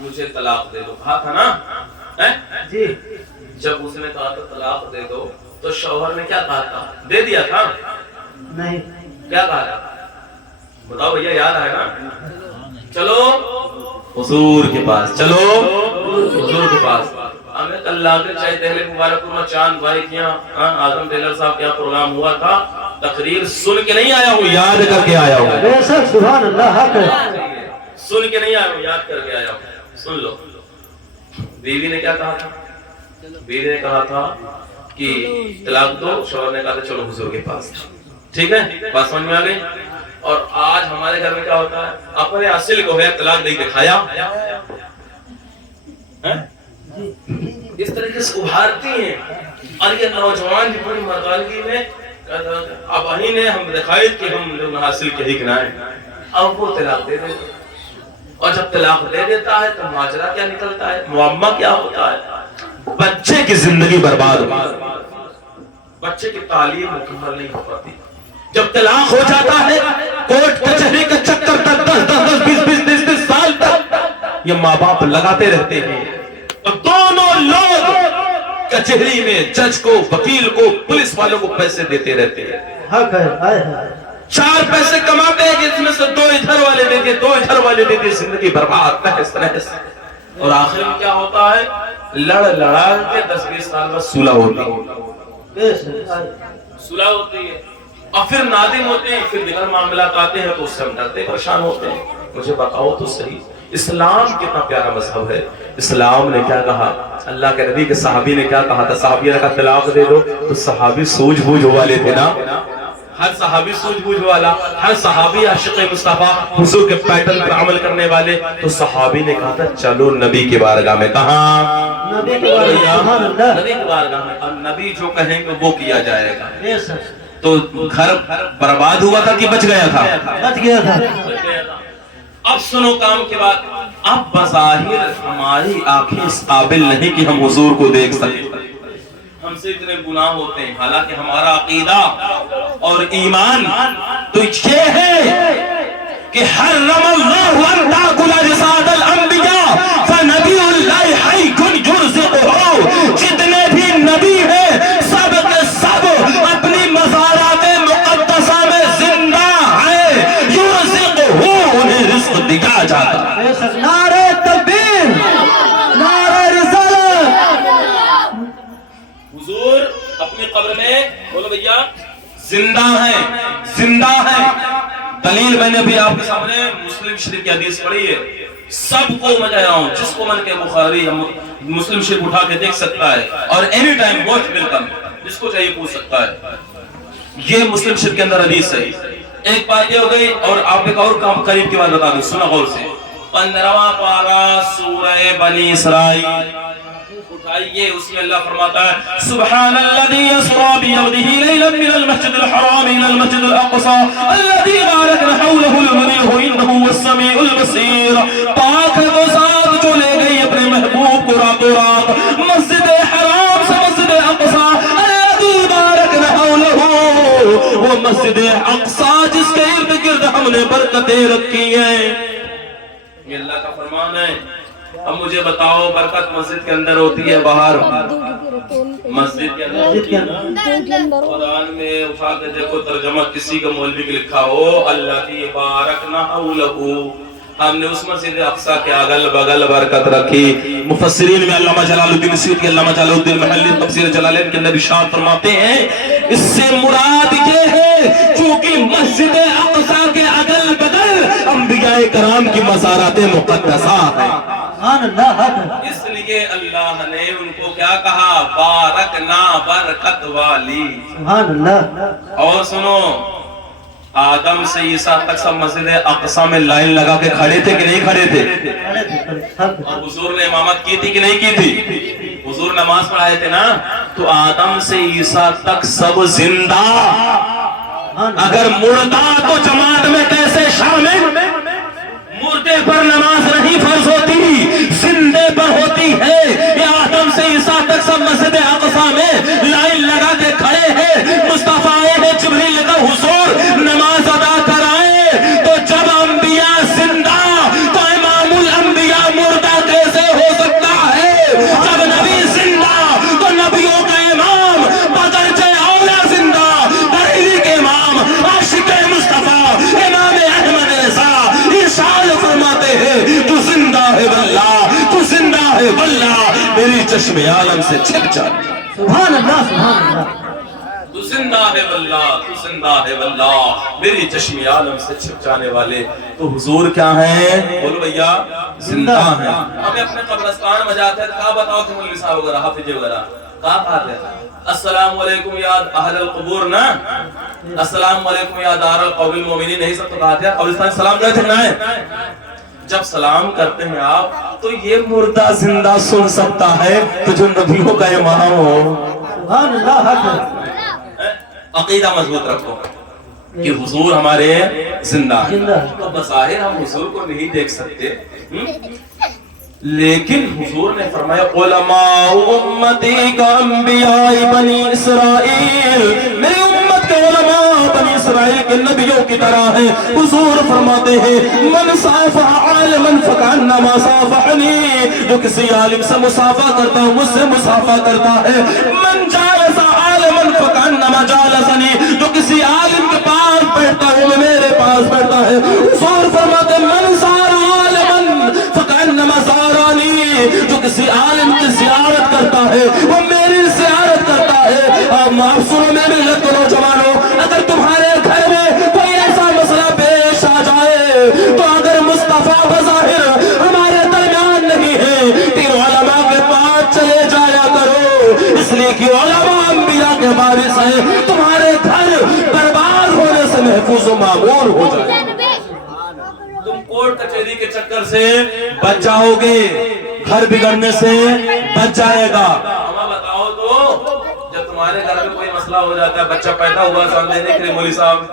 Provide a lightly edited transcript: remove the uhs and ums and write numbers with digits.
مجھے طلاق دے دو، کہا تھا نا جی؟ جب اس نے کہا تو طلاق دے دو تو شوہر نے کیا کہا تھا؟ دے دیا تھا؟ نہیں، کیا کہا تھا؟ بتاؤ بھیا، یاد آئے نا؟ چلو حضور کے پاس، چلو حضور کے پاس۔ ہمیں اللہ کے چاہے دہلے مبارک میں چاند بھائی کیا آدم ٹیلر صاحب کیا پروگرام ہوا تھا، تقریر سن کے نہیں آیا ہوں، یاد کر کے آیا ہوں۔ بے شک، سبحان اللہ، حق ہے۔ سن کے نہیں آیا ہوں، یاد کر کے آیا ہوں۔ سن لو، بیوی نے کیا کہا تھا؟ بیوی نے کہا تھا کہ طلاق دو، شوہر نے کہا تھا چلو حضور کے پاس۔ ٹھیک ہے، بات سمجھ میں آ گئی؟ اور آج ہمارے گھر میں کیا ہوتا ہے؟ اپنے اصل کو ہے طلاق دے دکھایا، اس طریقے سے ابھارتی ہیں۔ اور یہ نوجوان جو بڑی مردانگی میں اب ہی نے ہم دکھائی کہ ہم لوگ حاصل کے ہکنا ہے، اب وہ طلاق دے دیتے، اور جب طلاق دے دیتا ہے تو ماجرا کیا نکلتا ہے، معمہ کیا ہوتا ہے؟ بچے کی زندگی برباد ہوتی، بچے کی تعلیم مکمل نہیں ہو پاتی۔ جب طلاق ہو جاتا ہے کورٹ کچہری کا چکر تک 10-20 سال تک یہ ماں باپ لگاتے رہتے ہیں، اور دونوں لوگ کچہری میں جج کو، وکیل کو، پولیس والوں کو پیسے دیتے رہتے ہیں۔ حق ہے، 4 پیسے کماتے ہیں، جس میں سے 2 ادھر والے دیتے، 2 ادھر والے دیتے، زندگی برباد، تہس نہس۔ اور آخر میں کیا ہوتا ہے؟ لڑا کے 10-20 سال بعد صلح ہوتی ہے، صلح ہوتی ہے، اور پھر نادم ہوتے ہیں، پھر دیگر معاملات آتے ہیں تو اس سے ہم ڈرتے پریشان ہوتے ہیں۔ مجھے بتاؤ تو صحیح، اسلام کتنا پیارا مذہب ہے۔ اسلام نے کیا کہا؟ اللہ کے نبی کے صحابی نے کیا کہا تھا؟ صحابی نے کہا طلاق دے دو، تو صحابی سوجھ بوجھ والے تھے نا، ہر صحابی سوجھ بوجھ والا، ہر صحابی عاشق مصطفیٰ حضور کے پیٹرن پر عمل کرنے والے۔ تو صحابی نے کہا تھا چلو نبی کی بارگاہ میں، کہاں؟ نبی کی بارگاہ میں، اور نبی جو کہیں گے وہ کیا جائے گا۔ تو گھر برباد ہوا تھا کہ بچ گیا تھا؟ بچ گیا تھا۔ اب سنو کام کے بعد، اب بظاہر ہماری آنکھیں اس قابل نہیں کہ ہم حضور کو دیکھ سکیں، ہم سے اتنے گناہ ہوتے ہیں، حالانکہ ہمارا عقیدہ اور ایمان تو یہ ہے کہ حرم اللہ ان تاکل اجساد الانبیاء فنبی اللہ حی یرزقہ۔ جتنے بھی نبی ہیں سب کے سب اپنی مزارات مقدسہ میں زندہ ہیں، یرزقہ، انہیں رزق دیا جاتا ہے۔ نعرہ تکبیر، نعرہ رسالت۔ حضور اپنی قبر میں بولو بھیا زندہ ہیں، زندہ ہیں۔ دلیل میں نے بھی آپ کے سامنے مسلم شریف کی حدیث پڑھی ہے، سب کو میں کہہ رہا ہوں، جس کو من کے بخاری مسلم شریف اٹھا کے دیکھ سکتا ہے، اور اینی ٹائم واچ ویلکم، جس کو چاہیے پوچھ سکتا ہے۔ یہ مسلم شریف کے اندر حدیث ہے۔ ایک بات یہ ہو گئی، اور آپ ایک اور کام قریب کی بات بتا دوں، سنا غور سے۔ 15واں پارہ سورہ بنی اسرائیل اٹھائیے، اس میں اللہ فرماتا ہے سبحان الذی اسریٰ بعبدہ لیلا من المسجد الحرام الى المسجد الاقصى الذی بارکنا حولہ لنریہ انہ هو السمیع البصیر۔ پاک ہے وہ ذات جو لے گئی اپنے محبوب کو راتوں رات مسجد حرام سے مسجد اقصیٰ الذی بارکنا حولہ، وہ مسجد اقصیٰ جس کے ارد گرد ہم نے برکتیں رکھی ہیں۔ یہ اللہ کا فرمان ہے۔ اب مجھے بتاؤ برکت مسجد کے اندر ہوتی ہے باہر؟ مسجد کے اندر ہوتی ہے نا۔ قرآن میں اٹھا کے دیکھو ترجمہ کسی کا مولوی کے لکھا ہو الذی بارکنا حولہ، ہم نے اس مسجد اقصیٰ کے اگل بغل برکت رکھی۔ مفسرین میں علامہ جلال الدین سیوطی، علامہ جلال الدین محلی تفسیر جلالین کے اندر ارشاد فرماتے ہیں اس سے مراد یہ ہے چونکہ مسجد اقصیٰ کے اگل بغل انبیاء کرام کی مزارات مقدسہ ہیں، اس لیے اللہ نے ان کو کیا کہا؟ بارکنا، برکت والی۔ سبحان اللہ۔ اور سنو، آدم سے عیسیٰ تک سب مسجد اقصیٰ میں لائن لگا کے کھڑے تھے کہ نہیں کھڑے تھے؟ اور حضور نے امامت کی تھی کہ نہیں کی تھی؟ حضور نماز پڑھائے تھے نا۔ تو آدم سے عیسیٰ تک سب زندہ، اگر مردہ تو جماعت میں کیسے شامل؟ مردے پر نماز نہیں فرض ہوتی، زندے پر ہوتی ہے۔ یہ آدم سے عیسیٰ تک سب مسجد اقصیٰ میں لائن لگا کے کھڑے ہیں۔ مصطفیٰ نے جبریل نے کہا حضور نماز ادا کرائے، تو جب انبیاء زندہ تو امام الانبیاء مردہ کے ہے واللہ تو زندہ ہے واللہ میری چشم عالم سے چھپ جانے سبحان اللہ سبحان اللہ تو زندہ ہے واللہ تو زندہ ہے واللہ میری چشم عالم سے چھپ جانے والے تو حضور کیا ہیں بولو بھیا زندہ ہیں ہمیں اپنے قبرستان میں جاتے ہیں کہاں بتاؤ کہ مولوی صاحب وغیرہ حافظ وغیرہ کہاں کہتے ہیں السلام علیکم یا اہل القبور نا السلام علیکم یا دار القوم المؤمنین نہیں سب تو کہتے ہیں قبرستان سلام کہتے ہیں نا جب سلام کرتے ہیں آپ تو یہ مردہ زندہ سن سکتا ہے تو جو نبیوں کا امام ہو سبحان اللہ حق عقیدہ مضبوط رکھو کہ حضور ہمارے زندہ ہیں تو بظاہر ہم حضور کو نہیں دیکھ سکتے لیکن حضور نے فرمایا علماء امتی کا انبیاء بنی اسرائیل میری امت کے علماء بنی اسرائیل کے نبیوں کی طرح ہیں حضور فرماتے ہیں من صافح عالما فکانما صافحنی جو کسی عالم سے مصافحہ کرتا ہوں مجھ سے مصافحہ کرتا ہے من جالس عالما فکانما جالسنی جو کسی عالم کے پاس بیٹھتا ہوں میں میرے پاس بیٹھتا ہے حضور فرماتے ہیں من سار عالما فکانما سارانی جو کسی عالم کی زیارت کرتا ہے وہ میری زیارت کرتا ہے آپ سنو میں ملت کو نوجوانوں اگر تمہارے گھر میں کوئی ایسا مسئلہ پیش آ جائے تو اگر مصطفیٰ بظاہر ہمارے درمیان نہیں ہے پھر علماء کے پاس چلے جایا کرو اس لیے کہ علماء انبیاء کے وارث ہیں تمہارے گھر برباد ہونے سے محفوظ و معمور ہو جائے تم کورٹ کچہری کے چکر سے بچ جاؤ گے گھر بگڑنے سے بچ جائے گا ہمیں بتاؤ تو جب تمہارے گھر میں کوئی مسئلہ ہو جاتا ہے بچہ پیدا ہوا سامنے کے لیے مولوی صاحب